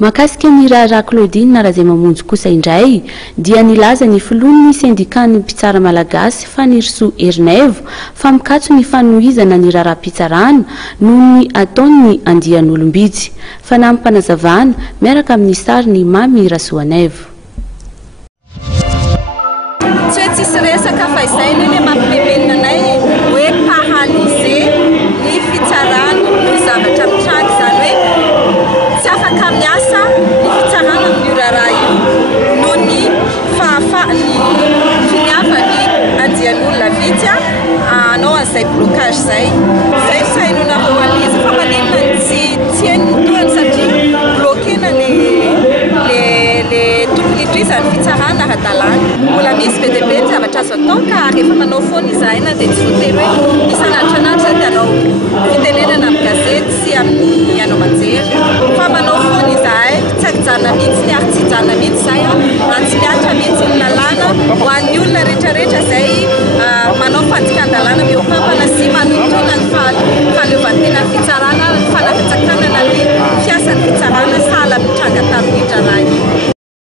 Makasika ny raharaha Claudine na raha izay mamonjy kosa indray dia nilaza ny filohan'ny sendikany mpitsara malagasy Fanirisoa Ernaivo fa mikatso ny fanohizana ny raharaha-pitsarana noho ny ataony andian'olom-bitsy. Fanahy mpanazavana miaraka amin'ny sary ny Mamy Rasoanaivo. Tsisy resaka fa izay ny mampipemenina anay hoe paralysé ny fitsarana ny zavatra mitranga izany hoe tsy afaka miasa ny fitsarana amin'ny raharaha io noho ny fahafahany finiavany andian'olona vitsy anao an'izay blocage zay sainonareo an'izy fa maninona tsy hainy toany satria bloquena le tokony izany fitsarana ara-dalàna mbola misy be dia be ny zavatra azo atao ka rehefa manao foana izahay na dia tsy voatery hoe isan'andron'andro dia anao fitenenana amin'ny gazety sy amin'ny anao manjery fa manao foana izahay tsagijana mihitsy ny ary tsy hijana mihitsy izay antsimiatra mihitsy ny lalàna ho an'ny olona rehetrarehetra izay manao fandikan-dalàna miompampana sy